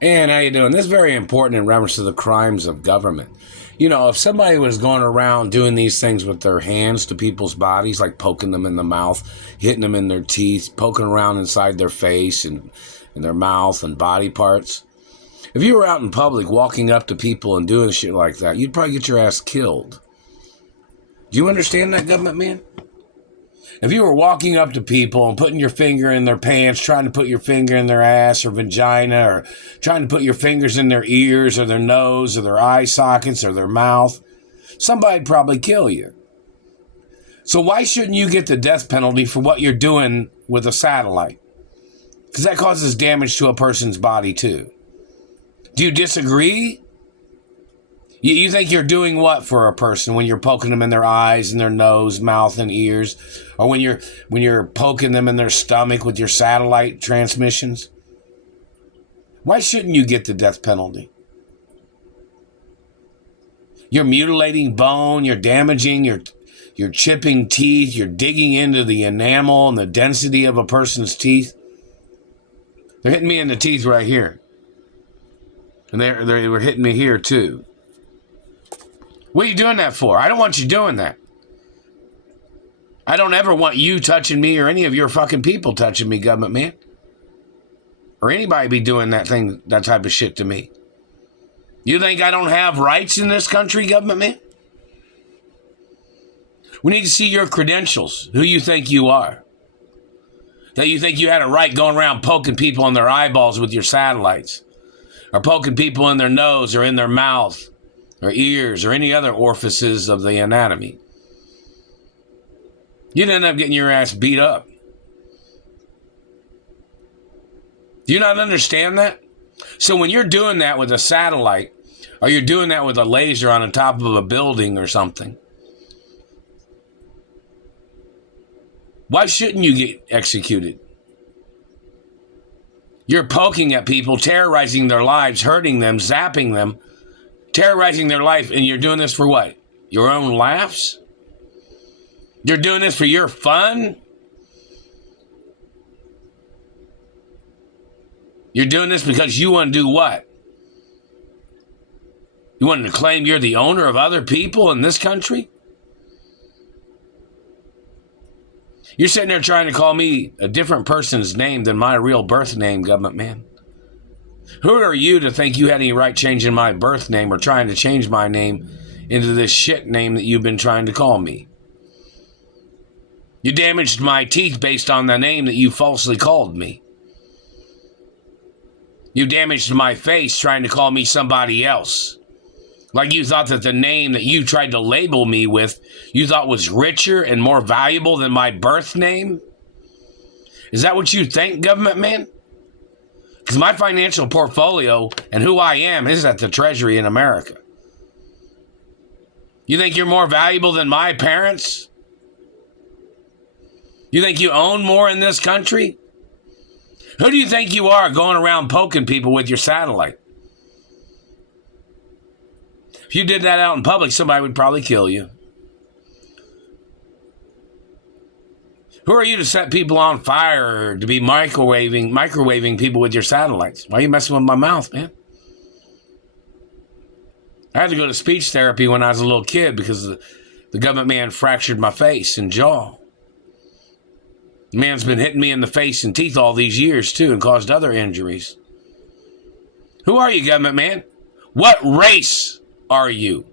And how you doing? This is very important in reference to the crimes of government. You know, if somebody was going around doing these things with their hands to people's bodies, like poking them in the mouth, hitting them in their teeth, poking around inside their face and in their mouth and body parts. If you were out in public walking up to people and doing shit like that, you'd probably get your ass killed. Do you understand that, government man? If you were walking up to people and putting your finger in their pants, trying to put your finger in their ass or vagina, or trying to put your fingers in their ears or their nose or their eye sockets or their mouth, somebody'd probably kill you. So why shouldn't you get the death penalty for what you're doing with a satellite? Because that causes damage to a person's body too. Do you disagree? You think you're doing what for a person when you're poking them in their eyes and their nose, mouth, and ears? Or when you're poking them in their stomach with your satellite transmissions? Why shouldn't you get the death penalty? You're mutilating bone, you're damaging, you're chipping teeth, you're digging into the enamel and the density of a person's teeth. They're hitting me in the teeth right here. And they were hitting me here too. What are you doing that for? I don't want you doing that. I don't ever want you touching me or any of your fucking people touching me, government man. Or anybody be doing that type of shit to me. You think I don't have rights in this country, government man? We need to see your credentials, who you think you are. That you think you had a right going around poking people in their eyeballs with your satellites. Or poking people in their nose or in their mouth. Or ears, or any other orifices of the anatomy. You'd end up getting your ass beat up. Do you not understand that? So when you're doing that with a satellite, or you're doing that with a laser on the top of a building or something, why shouldn't you get executed? You're poking at people, terrorizing their lives, hurting them, zapping them, terrorizing their life, and you're doing this for what? Your own laughs? You're doing this for your fun? You're doing this because you want to do what? You want to claim you're the owner of other people in this country? You're sitting there trying to call me a different person's name than my real birth name, government man. Who are you to think you had any right changing my birth name or trying to change my name into this shit name that you've been trying to call me? You damaged my teeth based on the name that you falsely called me. You damaged my face trying to call me somebody else. Like you thought that the name that you tried to label me with, you thought was richer and more valuable than my birth name? Is that what you think, government man? Because my financial portfolio and who I am is at the Treasury in America. You think you're more valuable than my parents? You think you own more in this country? Who do you think you are going around poking people with your satellite? If you did that out in public, somebody would probably kill you. Who are you to set people on fire or to be microwaving people with your satellites? Why are you messing with my mouth, man? I had to go to speech therapy when I was a little kid because the government man fractured my face and jaw. The man's been hitting me in the face and teeth all these years, too, and caused other injuries. Who are you, government man? What race are you?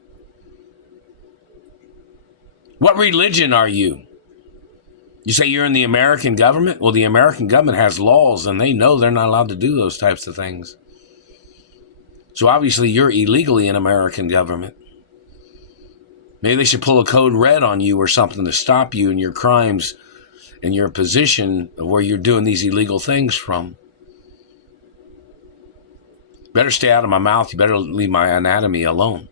What religion are you? You say you're in the American government? Well, the American government has laws, and they know they're not allowed to do those types of things. So obviously, you're illegally in American government. Maybe they should pull a code red on you or something to stop you in your crimes and your position of where you're doing these illegal things from. Better stay out of my mouth. You better leave my anatomy alone.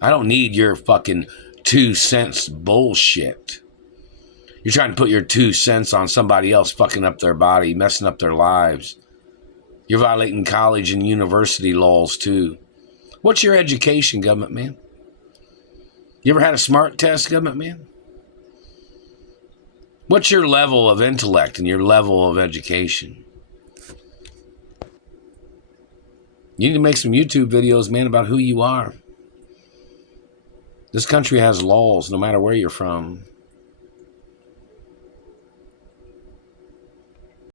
I don't need your fucking 2 cents bullshit. You're trying to put your 2 cents on somebody else fucking up their body, messing up their lives. You're violating college and university laws too. What's your education, government man? You ever had a smart test, government man? What's your level of intellect and your level of education? You need to make some YouTube videos, man, about who you are. This country has laws no matter where you're from.